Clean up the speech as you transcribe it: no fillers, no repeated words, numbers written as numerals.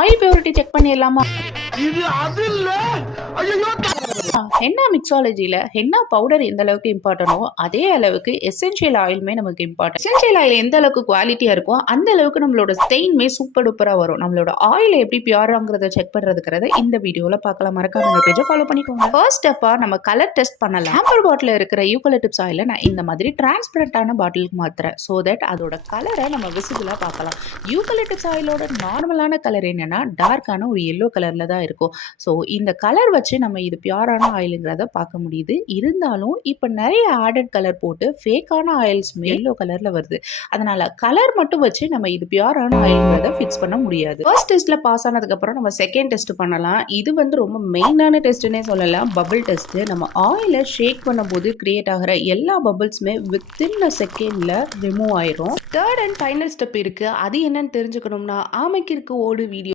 Oil purity check பண்ணிடலாமா? இது அது இல்ல. ஐயோ, ஹென்னா மிக்ஸாலஜியில் ஹென்னா பவுடர் எந்த அளவுக்கு இம்பார்ட்டனோ அதே அளவுக்கு எசென்ஷியல் ஆயிலுமே நமக்கு இம்பார்ட்டன்ட். எசென்ஷியல் ஆயில் எந்த அளவுக்கு குவாலிட்டியாக இருக்கோ அந்த அளவுக்கு நம்மளோட ஸ்டெயின்மே சூப்பர் டூப்பராக வரும். நம்மளோட ஆயில் எப்படி பியூராங்கிறத செக் பண்ணுறதுக்கிறத இந்த வீடியோவில் பார்க்கலாம். மறக்காம இந்த பேஜை ஃபாலோ பண்ணிக்கோங்க. ஃபர்ஸ்ட் ஸ்டெப்பாக நம்ம கலர் டெஸ்ட் பண்ணலாம். ஆம்பர் பாட்டில் இருக்கிற யூகலிப்டஸ் ஆயிலை நான் இந்த மாதிரி டிரான்ஸ்பரண்டான பாட்டிலுக்கு மாத்துறேன். ஸோ தட் அதோட கலரை நம்ம விசிபிளாக பார்க்கலாம். யூகலிப்டஸ் ஆயிலோட நார்மலான கலர் என்னன்னா டார்க்கான ஒரு எல்லோ கலரில் தான் இருக்கும். ஸோ இந்த கலர் வச்சு நம்ம இது பியூரான ஆயிலுங்கிறத பார்க்க முடியுது. இருந்தாலும் இப்போ நிறைய ஆடட் கலர் போட்டு ஃபேக்கான ஆயில்ஸ் எல்லோ கலர்ல வருது. அதனால கலர் மட்டும் வச்சு நம்ம இது பியூரான ஆயில்ங்கிறத ஃபிக்ஸ் பண்ண முடியாது. ஃபர்ஸ்ட் டெஸ்ட்ல பாஸ் ஆனதுக்கு அப்புறம் நம்ம செகண்ட் டெஸ்ட் பண்ணலாம். இது ரொம்ப மெயினான டெஸ்ட்னே சொல்லலாம். Bubble test. நம்ம ஆயிலை ஷேக் பண்ணும்போது கிரியேட் ஆகிற எல்லா பபிள்ஸுமே வித்தின் அ செகண்ட்ல ரிமூவ் ஆயிரும். தேர்ட் அண்ட் ஃபைனல் ஸ்டெப் இருக்கு. அது என்னன்னு தெரிஞ்சுக்கணும்னா ஆமைக்கு இருக்கு ஓடு வீடியோ